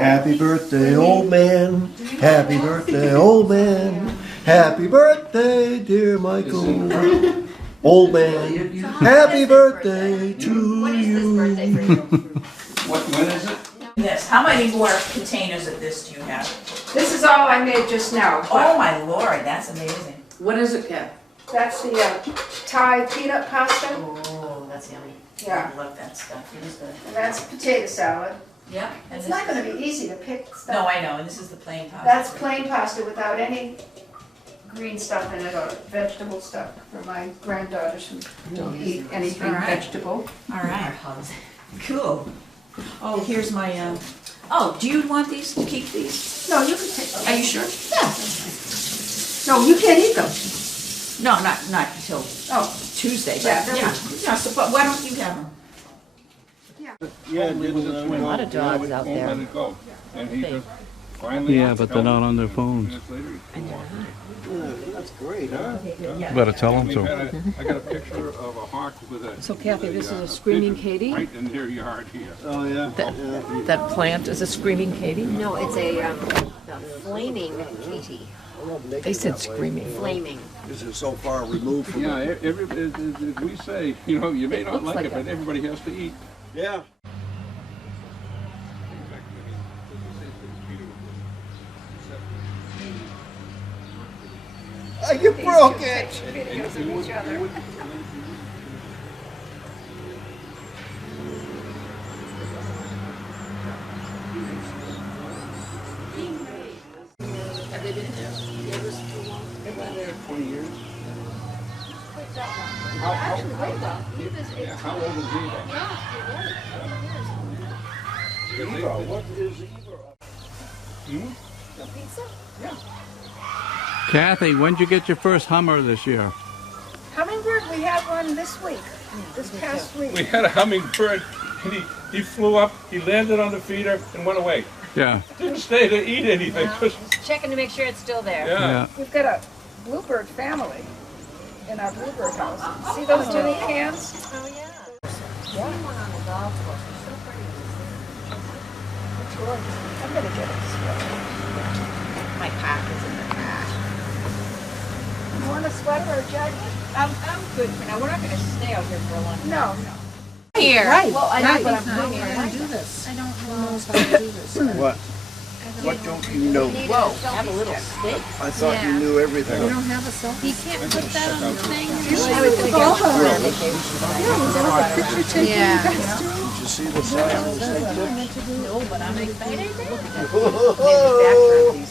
Happy birthday, old man. Happy birthday, old man. Happy birthday, dear Michael. Old man. Happy birthday to When is this you. birthday for you? When is it? This. How many more containers of this do you have? This is all I made just now. Oh my lord, that's amazing. What is it, Kat? That's the Thai peanut pasta. Oh, that's yummy. Yeah. I love that stuff. It is good. And that's potato salad. Yeah. It's not going to be easy to pick stuff. No, I know, and this is the plain pasta. That's plain pasta without any green stuff in it or vegetable stuff for my granddaughters who don't eat anything All right. vegetable. All right. Cool. Oh, here's my, oh, do you want these, to keep these? No, you can take them. Are you sure? Yeah. No, you can't eat them. No, not until Tuesday, but Yeah, yeah. Yeah, so, but why don't you have them? Yeah, A lot of dogs out there. Let it go. And he just finally. Yeah, but they're not on their phones. that's great, huh? You better tell them to. I got a picture of a hawk with a. So Kathy, this is a screaming Katie? Right in their yard here. Oh, yeah. That plant is a screaming Katie? No, it's a flaming Katie. They said screaming. Flaming. This is so far removed from Yeah, as we say, you know, you may not looks like like it, but everybody has to eat. Yeah. You broke it! Videos of each other. Have they been there? They've been there 20 years. Actually, wait a minute. Yeah, how old is he? Eva, what is Eva? Kathy, when'd you get your first Hummer this year? Hummingbird, we had one this week, this past week. We had a hummingbird, and he flew up, he landed on the feeder, and went away. Yeah. Didn't stay to eat anything. Just, Checking to make sure it's still there. yeah. We've got a bluebird family in our bluebird house. See those tinny cans? Oh yeah. Yeah. One on the golf course. It's so pretty. It's gorgeous. I'm gonna get it. My pack is in the trash. You want a sweater or a jacket? I'm good for now. We're not gonna stay out here for a long time. No, no. Here. Right. Well, I know, Right. but I'm How are bringing you it. going to do this? I don't Who know. knows how to do this? What? What don't you know? Whoa, have a little steak. I thought you knew You everything. don't have a cell phone? You can't put that on the thing. Yeah. Did you see the size? No, but I'm excited. Oh,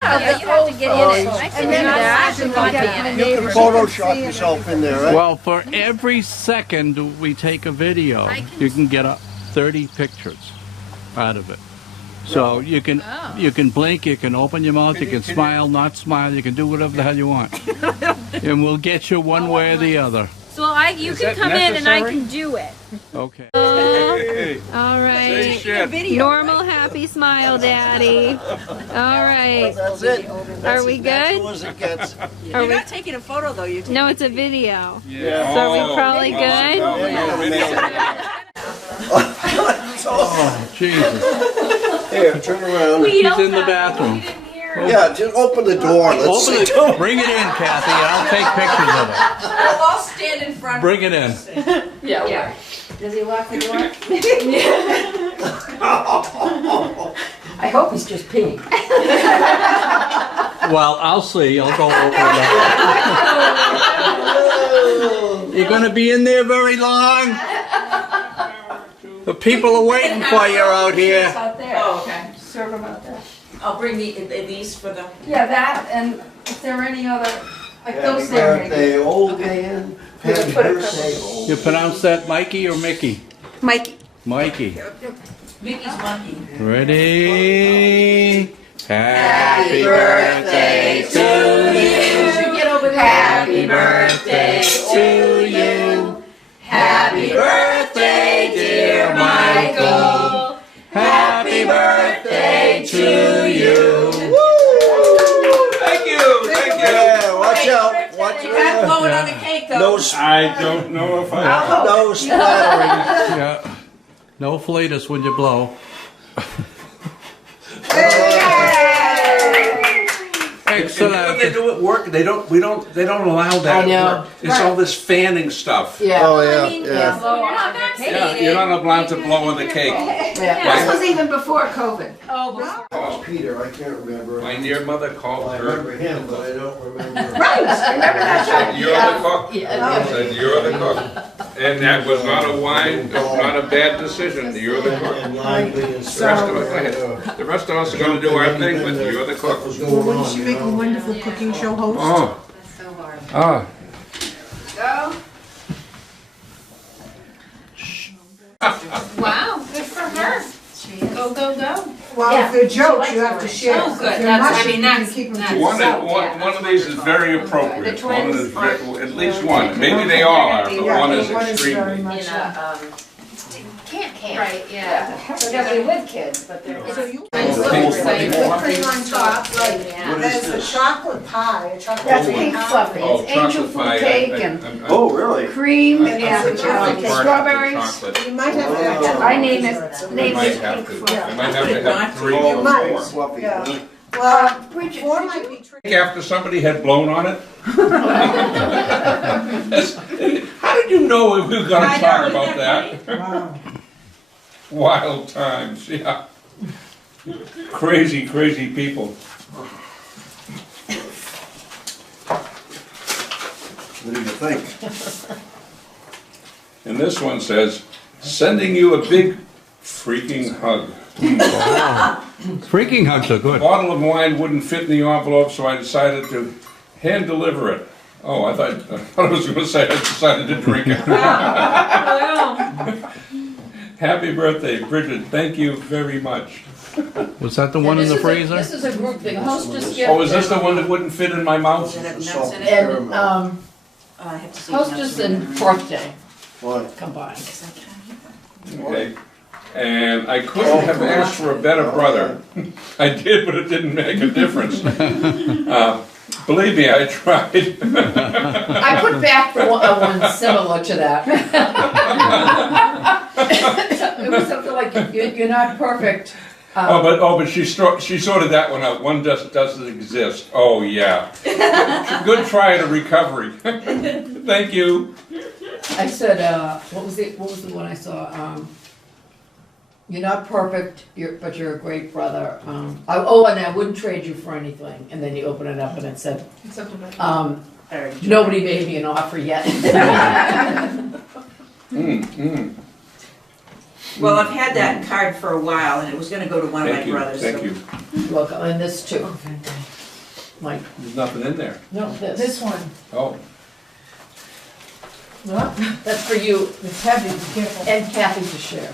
Yeah, you have to get in it. I can do that. And then get my you neighbors. can Photoshop yourself in there, right? Well, for every second we take a video, you can get 30 pictures out of it. So you can blink, you can open your mouth, you can smile, not smile, you can do whatever the hell you want. And we'll get you one way or the other. So you can that come in and I necessary? can do it. Okay. Hey, All say right. shit. Normal happy smile, Daddy. All right. That's it. Are we As good? cool as it gets. Are You're we? not taking a photo though, you're taking No, it's a video. Yeah. So are we probably good? Oh, Jesus. Here, turn around. He's in the bathroom. Yeah, just open the door. Let's Open see. it. Bring it in, Kathy. I'll take pictures of it. We'll all stand in front. Bring it in. Yeah. Does he lock the door? I hope he's just peeing. Well, I'll see. I'll go open it up. You're going to be in there very long? The people are waiting for you out here. Out there. Oh, okay. Serve them out there. I'll bring these for the. Yeah, that, and if there are any other, like Happy those there maybe. birthday, old man. Happy Put it- birthday, old You pronounce that Mikey or Mickey? Mikey. Mikey. Mickey's monkey. Ready? Happy birthday to you. Get over there. Happy birthday to you. Happy birthday, dear Michael. Happy birthday to you. Thank you. Thank you. Yeah, watch out. Watch You can't out. blow it on the cake though. No, I don't know if I. no splattering. Yeah. No flatus when you blow. still what have they to, do at work, they don't allow that I at know. work. It's all this fanning stuff. Yeah. Oh, I yeah, mean, yeah. so you're not vaccinated. You're not allowed to blow on the cake. This was even before COVID. Oh, before. Oh, Peter, I can't remember. My dear mother Well, called I her. remember him, but I don't remember. Right, remember that time? You're the cook. Yeah. Said, you're the cook. And that was not a wine, not a bad decision. You're the cook. And lively and The rest of us, go ahead. The rest of us are going to do our thing, but you're the cook. Well, Wouldn't you make a wonderful cooking show host? Oh. Ah. Go. Wow, good for her. Go, go, go. Well, if they're jokes, you have to share. Oh, good. If they're That's- mushy, I mean, you that's- can keep them that's- to One, yourself. one of these is very appropriate. The One twins is are- at least one. Maybe they all are, but Yeah, one is one is very extremely. much. Can't. Right, yeah. So they'll be with kids, but they're. So you. Whipped cream on top, like, What is there's a this? chocolate pie, a chocolate That's pie. pink fluffy, Oh, it's angel chocolate food pie. cake and Oh, really? cream I'm and particularly partial to strawberries. chocolate. You might have to have. Oh. I name it, I name might it have pink to. fluffy. I might have to have 3 Oh, or might. 4. Fluffy. Yeah. Well, Bridget, four did might you? be tricky. After somebody had blown on it? How did you know we were going to talk about that? Wow. Wild times, yeah. Crazy, crazy people. What do you think? And this one says, sending you a big freaking hug. freaking hugs are A good. bottle of wine wouldn't fit in the envelope, so I decided to hand deliver it. Oh, I thought I was going to say I decided to drink it. Happy birthday, Bridget. Thank you very much. Was that the one in the freezer? This is a group thing, hostess gift. Oh, is this the one that wouldn't fit in my mouth? Salt and And, caramel. I have to see. hostess and birthday What? combined. Okay. And I couldn't have asked for a better brother. I did, but it didn't make a difference. Believe me, I tried. I put back the one similar to that. It was something like, you're not perfect. But she sorted that one out. One doesn't exist. Oh yeah. Good try at a recovery. Thank you. I said, what was the one I saw? You're not perfect, but you're a great brother. And I wouldn't trade you for anything. And then you open it up and it said, nobody made me an offer yet. Well, I've had that card for a while, and it was gonna go to one of my brothers. Thank so- you. Look, and this too. Like, There's nothing in there. no, this. This one. Oh. That's for you It's heavy, be careful. and Kathy to share.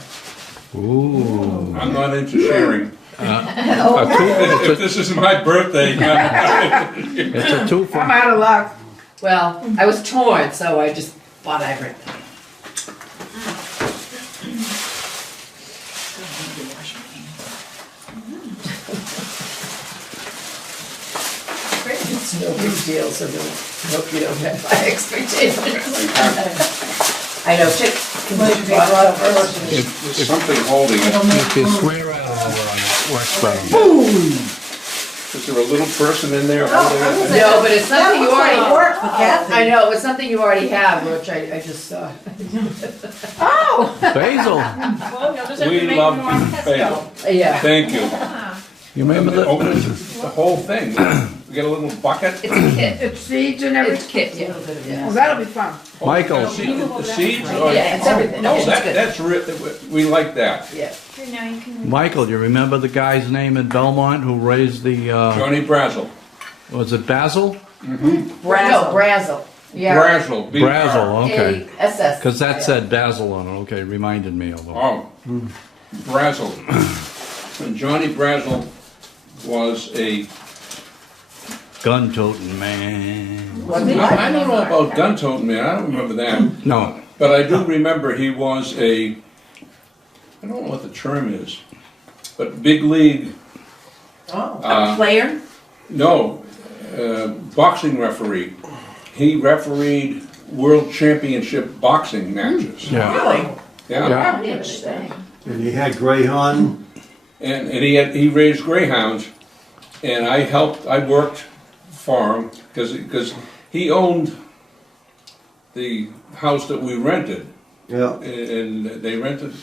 Ooh. I'm not into sharing. A If this is my birthday, It's a two for. out of luck. Well, I was torn, so I just bought everything. It's no big deal, so hope you don't have high expectations. I know, Chick bought a lot of first. there's something holding it. If you swear out all on it, works better. Is there a little person in there holding it? No, but it's something you already Work for Kathy. I know, it's something you already have, which I just saw. Basil. We love basil. Yeah. Thank you. You remember Open the? the whole thing. We get a little bucket. It's a kit. It's seeds and It's everything. kit, yeah. Well, that'll be fun. Michael. The seeds? Or- Yeah, it's everything. Oh, It's good. that's we like that. Yeah. Michael, do you remember the guy's name in Belmont who raised the? Johnny Brazel. Was it Basil? No, Brazel. Yeah. Brazel. B-R. Brazel. Okay. A-S-S. Because that said Basil on it. Okay, reminded me of it. Oh, Brazel. And Johnny Brazel was a. Gun-toting man. I don't know about gun-toting man. I don't remember that. No. But I do remember he was a. I don't know what the term is, but big league. A player? No, boxing referee. He refereed world championship boxing matches. Yeah. Really? Yeah. Yeah. Interesting. And he had Greyhound. And he raised greyhounds, and I worked for him, because he owned the house that we rented. Yeah. And they rented,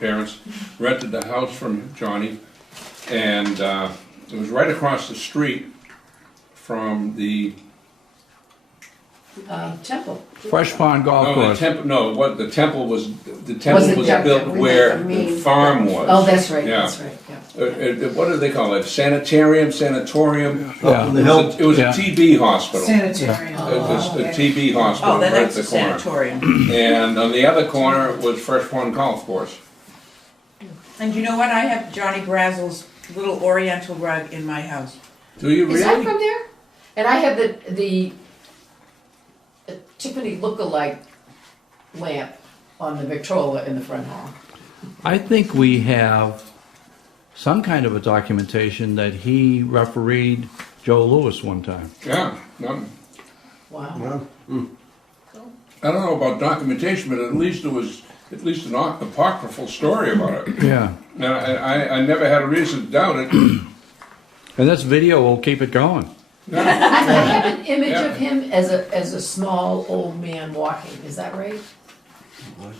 parents, rented the house from Johnny, and it was right across the street from the... Temple. Fresh Pond Golf No, Course. the temple was Wasn't built Jack- where I mean- the farm was. Oh, that's right, Yeah. that's right, yeah. What do they call it? Sanatorium? Yeah. The hill. It was a Yeah. TB hospital. Sanitarium. It was a TB hospital Oh, then right at that's the a corner. sanatorium. And on the other corner was Fresh Pond Golf Course. And you know what? I have Johnny Brazel's little oriental rug in my house. Do you Is that really? from there? And I have the Tiffany look-alike lamp on the Victrola in the front hall. I think we have some kind of a documentation that he refereed Joe Louis one time. Yeah. No, Wow. I don't know about documentation, but at least there was at least an apocryphal story about it. Yeah. And I never had a reason to doubt it. And this video will keep it going. I have an image Yeah. of him as a small old man walking, is that right?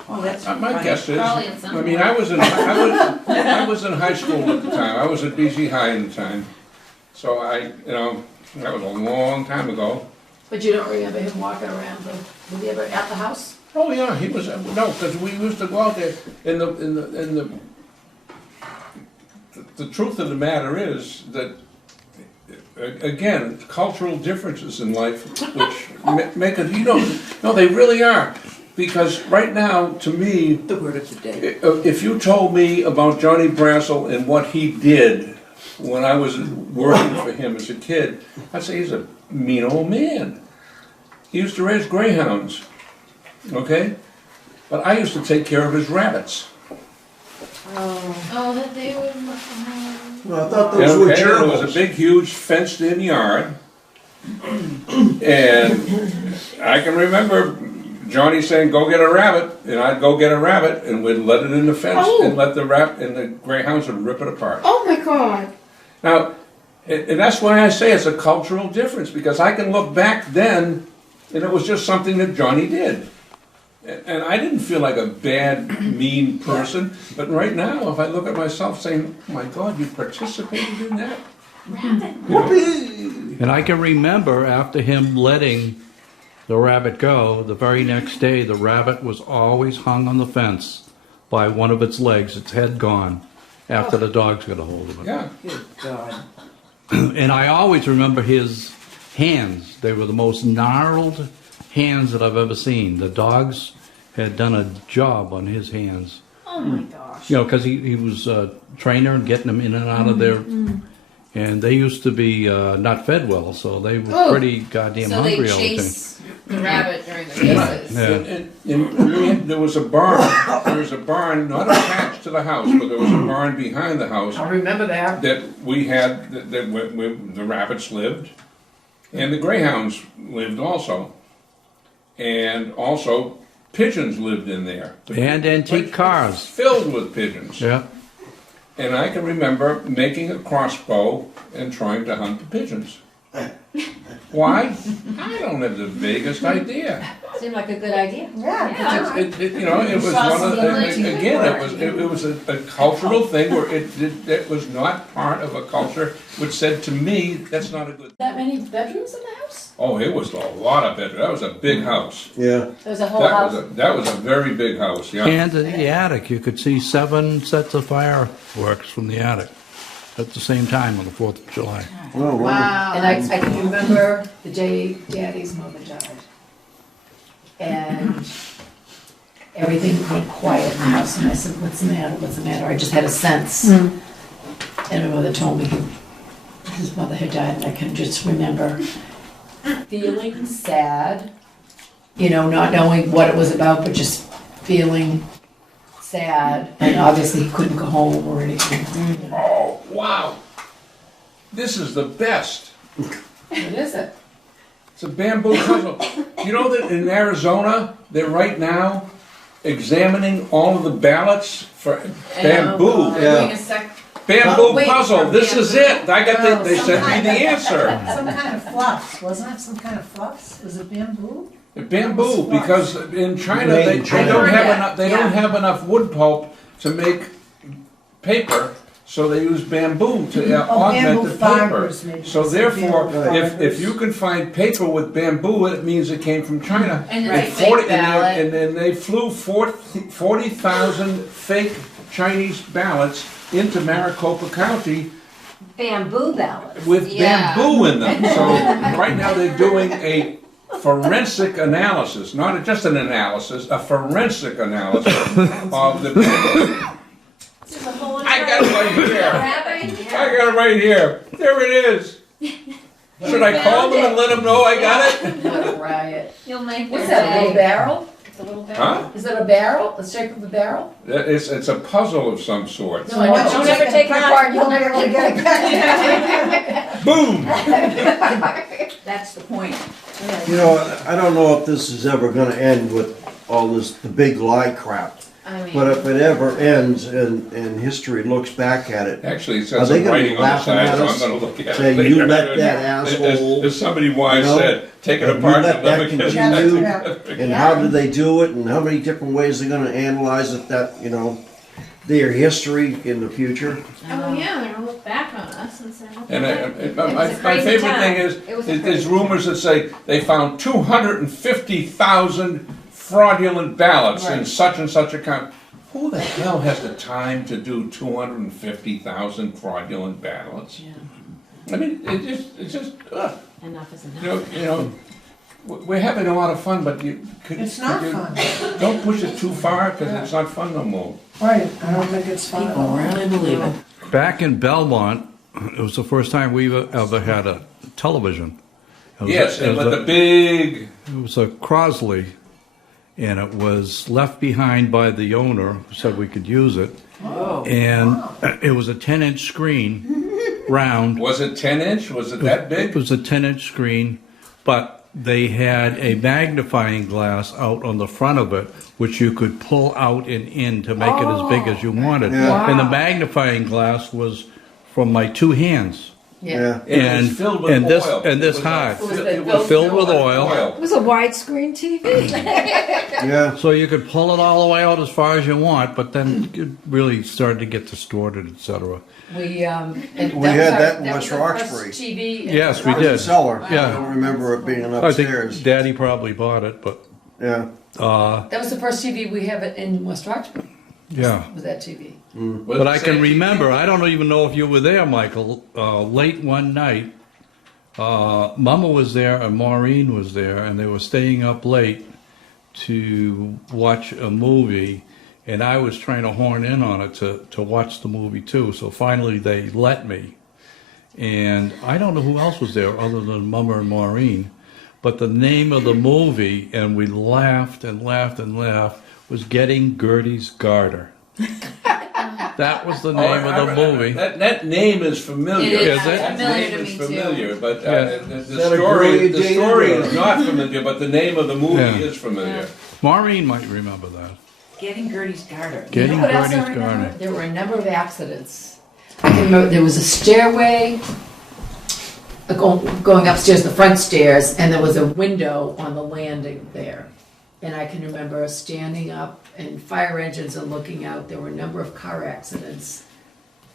Oh, that's My funny. guess is, Probably in some I mean, I was in high school at the time. I was at BC High at the time. So that was a long time ago. But you don't remember him walking around, was he ever at the house? Oh, yeah, he was, no, because we used to go out there the truth of the matter is that, again, cultural differences in life, which make it, no, they really are. Because right now, to me, The word of the day. if you told me about Johnny Brazel and what he did when I was working for him as a kid, I'd say he's a mean old man. He used to raise greyhounds, okay? But I used to take care of his rabbits. Oh, that they would. Well, I thought those were Okay, there was a gerbils. big, huge fenced-in yard. And I can remember Johnny saying, "Go get a rabbit," and I'd go get a rabbit, and we'd let it in the fence, and let the and the greyhounds would rip it apart. Oh my God. Now, and that's why I say it's a cultural difference, because I can look back then, and it was just something that Johnny did. And I didn't feel like a bad, mean person, but right now, if I look at myself saying, "Oh my God, you participated in that?" Whoopee! And I can remember after him letting the rabbit go, the very next day, the rabbit was always hung on the fence by one of its legs, its head gone, after the dogs got a hold of it. Yeah. Good God. And I always remember his hands. They were the most gnarled hands that I've ever seen. The dogs had done a job on his hands. Oh my gosh. You know, because he was a trainer and getting them in and out of there. And they used to be not fed well, so they were pretty goddamn So they hungry all the time. chase the rabbit during the races. Yeah. And there was a barn. There was a barn not attached to the house, but there was a barn behind the house I remember that. that we had, where the rabbits lived, and the greyhounds lived also. And also, pigeons lived in there. And antique cars. Filled with pigeons. Yeah. And I can remember making a crossbow and trying to hunt the pigeons. Why? I don't have the vaguest idea. Seemed like a good idea. Yeah. It was one of the, again, it was a cultural thing where it was not part of a culture which said to me, that's not a good. That many bedrooms in the house? Oh, it was a lot of bedrooms. That was a big house. Yeah. There was a whole house. That was a very big house, yeah. And in the attic, you could see 7 sets of fireworks from the attic at the same time on the 4th of July. Oh, wow. And I can remember the day Daddy's mother died. And everything went quiet in the house, and I said, "What's the matter, what's the matter?" I just had a sense. And my mother told me his mother had died, and I can just remember feeling sad, not knowing what it was about, but just feeling sad, and obviously he couldn't go home or anything. Oh, wow. This is the best. What is it? It's a bamboo puzzle. You know that in Arizona, they're right now examining all of the ballots for bamboo. Yeah. bamboo wait, puzzle, this is it. I got the, they Some sent me kind the of- answer. Some kind of fluffs, wasn't it some kind of fluffs? Was it bamboo? Bamboo, because in China, Made they in China. don't have Yeah, enough, they yeah. don't have enough wood pulp to make paper, so they use bamboo to augment bamboo the paper. fibers, maybe. So Some therefore, bamboo if fibers. you can find paper with bamboo, it means it came from China. And And it's a fake ballot. and then they flew 40,000 fake Chinese ballots into Maricopa County Bamboo ballots. with Yeah. bamboo in them. So right now they're doing a forensic analysis, not just an analysis, a forensic analysis of the bamboo. I got it right here. I got it right here. There it is. Should I call them and let them know I got it? What a riot. You'll make What's their that, a little day. barrel? It's a little bit. Huh? Is it a barrel? The shape of a barrel? It's a puzzle of some sort. No, I know. Don't ever take it apart, You'll never get it back. Boom! That's the point. You know, I don't know if this is ever gonna end with all this, the big lie crap. I mean, But if it ever ends and history looks back at it, Actually, it Are says they some gonna be writing on the laughing side, at so I'm us? gonna look at it Say, later. "You let that asshole," As somebody wise you know, said, take it and you apart let and that never get continue, it. and how do they do it, and how many different ways they're gonna analyze it, that, you know, their history in the future. oh yeah, they're gonna look back on us and say, what the And heck? my a crazy favorite time. thing It was a is there's crazy rumors that say they found 250,000 fraudulent ballots in Right. such and such a county. Who the hell has the time to do 250,000 fraudulent ballots? I mean, it's just, ugh. Enough is You enough. know, we're having a lot of fun, but It's not you- fun. Don't push it too far, because it's not fun no more. Right, I don't think it's fun at People all. really believe it. Back in Belmont, it was the first time we ever had a television. It was Yes, it was but the big, it was a Crosley, and it was left behind by the owner who said we could use it. And it was a 10-inch screen, round. was it 10 inch? Was it that It big? was a 10-inch screen, but they had a magnifying glass out on the front of it, which you could pull out and in to make it as big as you wanted. Yeah. And the magnifying glass was from my two hands. Yeah. It was filled with and this oil. and this It was high, Was it it was filled with oil. It was a widescreen TV. Yeah. So you could pull it all the way out as far as you want, but then it really started to get distorted, etc. We, and We that was had our- that in was West the first Roxbury. TV. in Yes, we It was a did. cellar. Yeah. I don't remember it being I think upstairs. Daddy probably bought it, but Yeah. That was the first TV we have in West Roxbury, yeah. was that TV. Was But it I can same remember, I don't even know if you were there, Michael, late one night, Mama was there and Maureen was there, and they were staying up late to watch a movie, and I was trying to horn in on it to watch the movie too, so finally they let me. And I don't know who else was there other than Mama and Maureen, but the name of the movie, and we laughed and laughed and laughed, was Getting Gertie's Garter. That was the name of the movie. That name is familiar. It is. Is it? That Familiar name to is me, too. familiar, but Yeah. that a Gloria the Jean story or- is not familiar, but the name of the movie Yeah. is familiar. Maureen might remember that. Getting Gertie's garter. Getting You know what else I Gertie's remember? Garter. There were a number of accidents. I can remember there was a stairway going upstairs, the front stairs, and there was a window on the landing there. And I can remember standing up and fire engines and looking out. There were a number of car accidents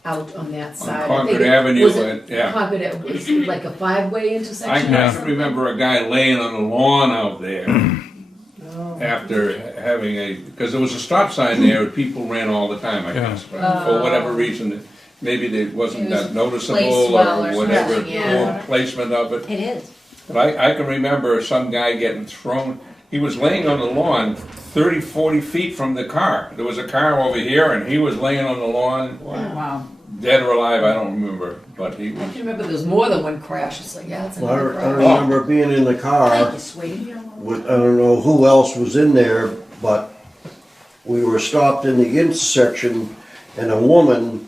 out on that side. I think Concord it- Avenue, was it yeah. Concord, it was like a five-way I intersection. Yeah. can remember a guy laying on the lawn out there after having because there was a stop sign there, and people ran all the time, I Yeah. guess, but for whatever reason, maybe it wasn't It was that noticeable placed well or or whatever, something, yeah. poor placement of it. It is. But I can remember some guy getting thrown, he was laying on the lawn 30, 40 feet from the car. There was a car over here, and he was laying on the lawn, Wow. dead or alive, I don't remember, but he I was. can remember there was more than one crash. It's like, yeah, it's Well, another I crash. remember being in the car Thank you, sweetie. with, I don't know who else was in there, but we were stopped in the intersection and a woman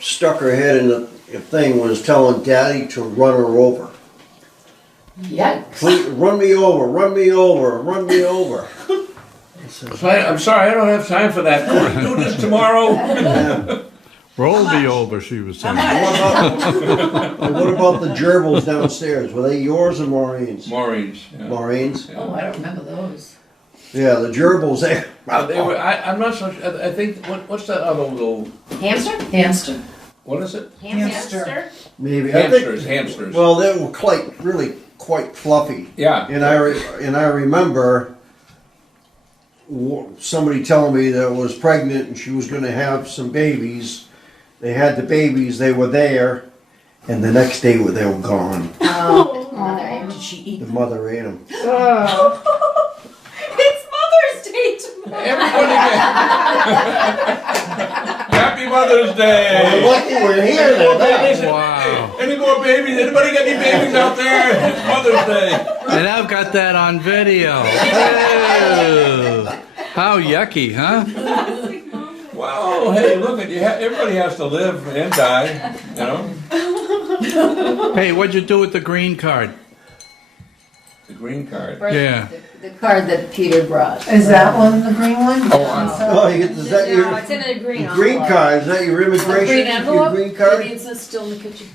stuck her head in the thing, was telling Daddy to run her over. Yeah. Please, run me over, run me over, run me over. I'm sorry, I don't have time for that. Can we do this tomorrow? Roll me over, she was saying. What about the gerbils downstairs? Were they yours or Maureen's? Maureen's. Yeah. Maureen's? Yeah. Oh, I don't remember those. Yeah, the gerbils there. They were, I'm not so sure. I think, what's that other little, Hamster? Hamster. what is it? Hamster. Maybe. Hamsters. Well, they were really quite fluffy. Yeah. And I remember somebody telling me that was pregnant and she was going to have some babies. They had the babies, they were there, and the next day they were gone. Did she eat? The mother ate them. It's Mother's Day tomorrow. Everybody Happy Mother's Day! Lucky we're here then. Wow. Any more babies? Anybody got any babies out there? It's Mother's Day. And I've got that on video. Ew. How yucky, huh? Well, hey, look, everybody has to live and die, you know? Hey, what'd you do with the green card? The green card. Yeah. The card that Peter brought. Is that one the green one? Oh, is that No, your it's in a green green envelope. card? Is that your immigration? Green Your envelope? green card? Maybe it's still in the kitchen.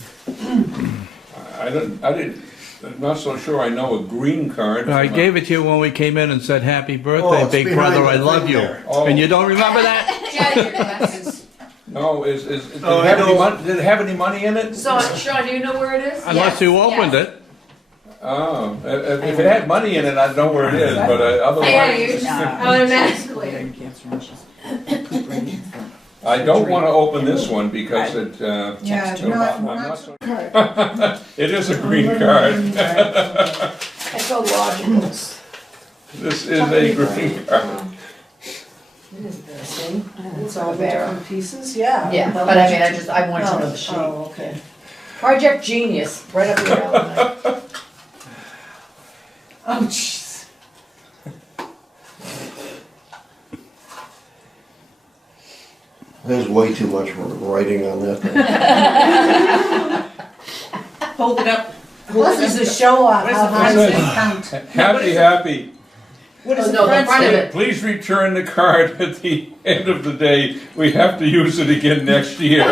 I'm not so sure I know a green card. I gave it to you when we came in and said, happy Oh, birthday, it's big behind brother, the I love thing you. there. Oh. And you don't remember that? Yeah, your glasses. No, did it Oh, I have any know. money, did it have any money in it? So, Sean, do you know where it is? Unless you opened it. Oh, if it had money in it, I'd know where it is, but otherwise. Automatically. I don't want to open this one because it, Yeah, I'm not not so. It is a green card. That's so logical. This is a green card. It's all different pieces, yeah. Yeah, but I mean, I want to know the sheet. Oh, okay. Project Genius, right up your alley. Oh, jeez. There's way too much writing on that thing. Hold it up. This is a show off how high What is they it? count. Happy. What is Oh, the no, the front front of say? it. Please return the card at the end of the day. We have to use it again next year.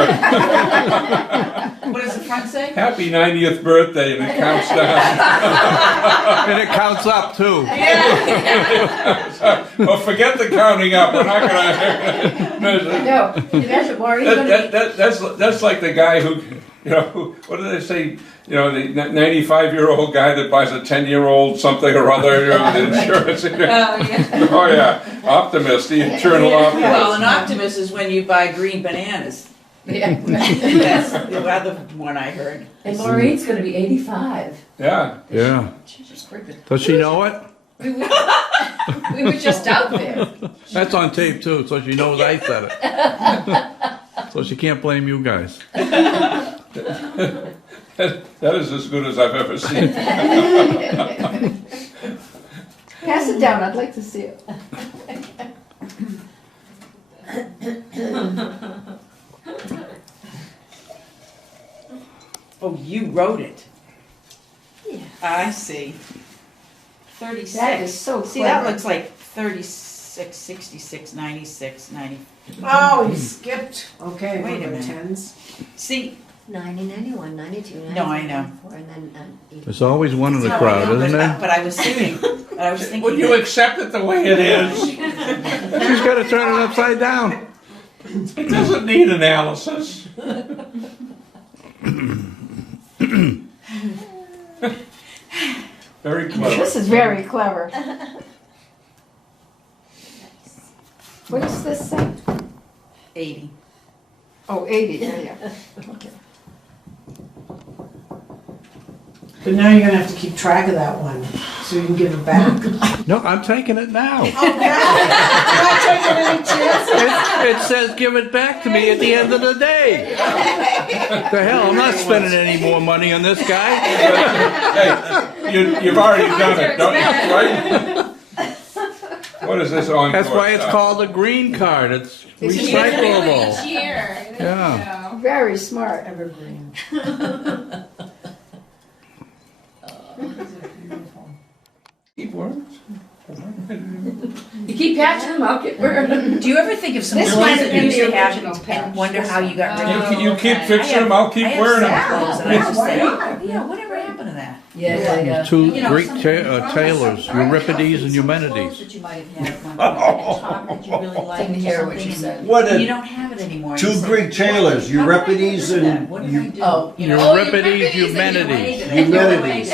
What does the front say? Happy 90th birthday, and it counts down. And it counts up too. Well, forget the counting up. We're not gonna. No, imagine Maureen's gonna be. That's like the guy who, you know, what do they say? You know, the 95-year-old guy that buys a 10-year-old something or other, you know, the insurance. Oh yeah, optimist, the eternal optimist. Well, an optimist is when you buy green bananas. Yeah. That's the other one I heard. And Maureen's gonna be 85. Yeah. Yeah. Jesus Christ. Does she know it? We were just out there. That's on tape too, so she knows I said it. So she can't blame you guys. That is as good as I've ever seen. Pass it down, I'd like to see it. Oh, you wrote it. Yeah. I see. 36. That is so See, that clever. looks like 36, 66, 96, 90. Oh, you skipped. Okay, Wait a one of the minute. tens. See, 90, 91, 92, 93, No, I know. 94, and then 80. There's always one in the no, crowd, but, isn't there? but I was thinking, Would you accept it the way it is? She's got to turn it upside down. It doesn't need analysis. Very clever. This is very clever. What does this say? 80. Oh, 80, yeah. Okay. But now you're gonna have to keep track of that one, so you can give it back. No, I'm taking it now. You're not taking any chances. It says give it back to me at the end of the day. The hell, I'm not spending any more money on this guy. Hey, you've already done it, don't you? Right? What is this on? That's why it's called a green card. It's recyclable. Year. Yeah. Very smart. Evergreen. Keep words. You keep keep patching them, I'll get rid of them. Do you ever think of some This clothes might have that been you used the to have original and patch. wonder how you got rid of them? You keep fixing them, I'll keep wearing them. I have clothes and I just say, Yeah. yeah, whatever happened to that? Yeah. Two You know, Greek some- tailors, Euripides and Some clothes Eumenides. that you might have had at one point, a top that you really liked Didn't or hear what something, you said. What and you a, don't have it anymore. two You say, Greek tailors, "How did I get Euripides rid of that? and What did I do?" Oh, You know, Euripides, Eumenides. Eumenides.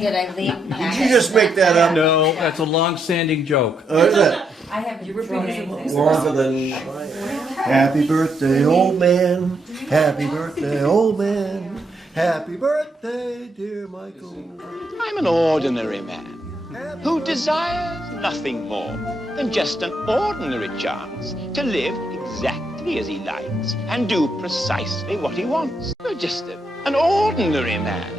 Did I leave? Did you just make that up? No, that's a long-standing joke. Is it I haven't thrown anything. longer than Happy birthday, old man. Happy birthday, old man. Happy birthday, dear Michael. I'm an ordinary man who desires nothing more than just an ordinary chance to live exactly as he likes and do precisely what he wants. Just an ordinary man.